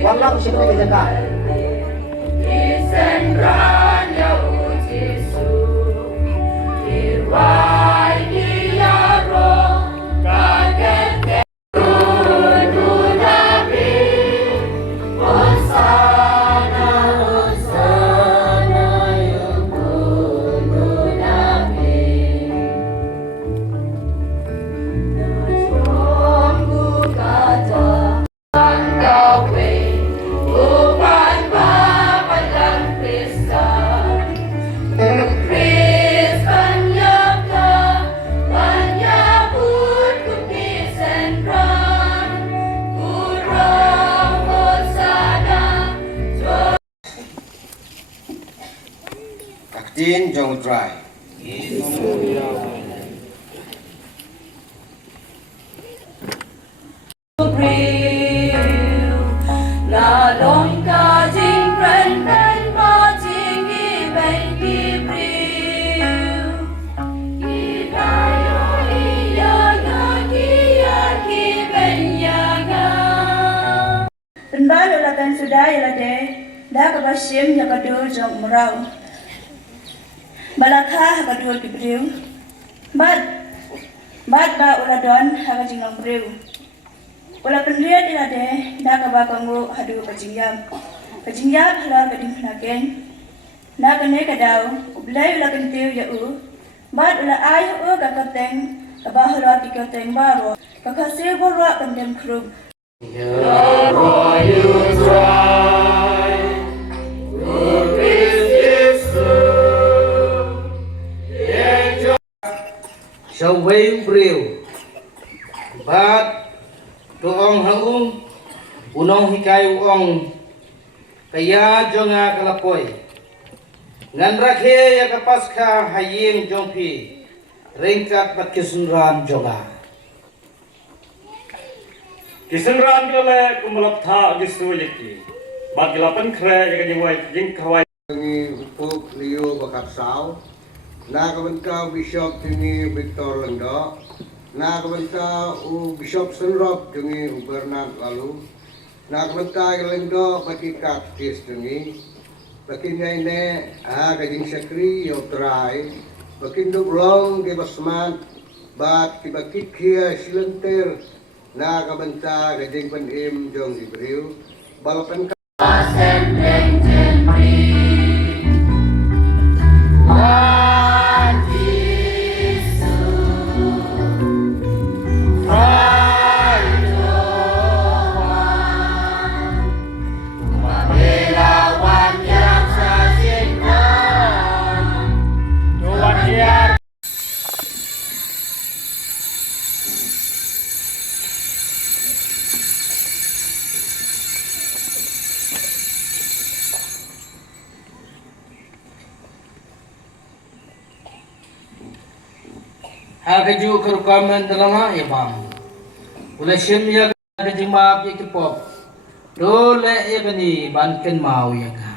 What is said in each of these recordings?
Wallahu syukur kita. Tin Jong Dry. Baru lakan sudah ya lade, dah kepasim ya kedua jong merau. Balakha kedua kibriu, bad ba uladon haga jingang briu. Ula pendria di lade, dah kebakamu hadu kajingjam halar kadim naken. Na kene kadau, ublai ula kentiu ya bad ula ayu kakateng, kabahalwa kikateng baro, kakasir borwa kendem krum. The more you try, good is true. So way briu. But tuong haung unong hikay uong kaya jonga kalapoy. Ngan rakhe ya kapas ka hayim jongpi ringkat pat kisunran jonga. Kisenran kala kumulap tha gisu yaki. Bag lapan kre ya jing kawai. Ni upuk liu bakat saw. Na kabanta Bishop tingi Victor Lendo. Na kabanta Bishop Senrop tingi Bernard lalu. Na kabanta Lendo patikat tis tingi. Bakin ne kajing sakri yo try. Bakin dublong ke basman. Bat kibakit kia silenter. Na kabanta kajing panim jong ibriu. Balapan ka. kaju kerukaman dalam ya bang. Ula sim ya kaju maaf ya kipop. Dole ya kani banken mau ya ka.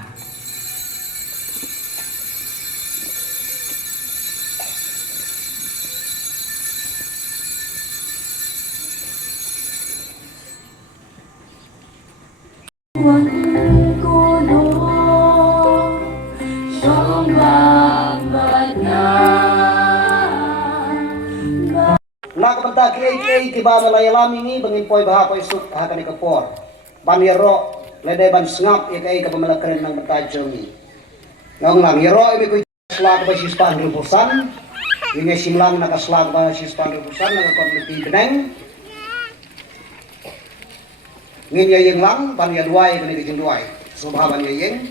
Nak benta kiai tiba malaya lami ni bangin poi baha poi suk hakan ikapor. Ban yero lede ban sengap ya kai ka pemelakren nang benta jongi. Ngong lang yero ibi ku slag ba sispan rubusan. Ini simlang nak slag ba sispan rubusan nak kompleti beneng. Ngin ya yang lang ban ya duai kani kijing duai. Subha ban ya yang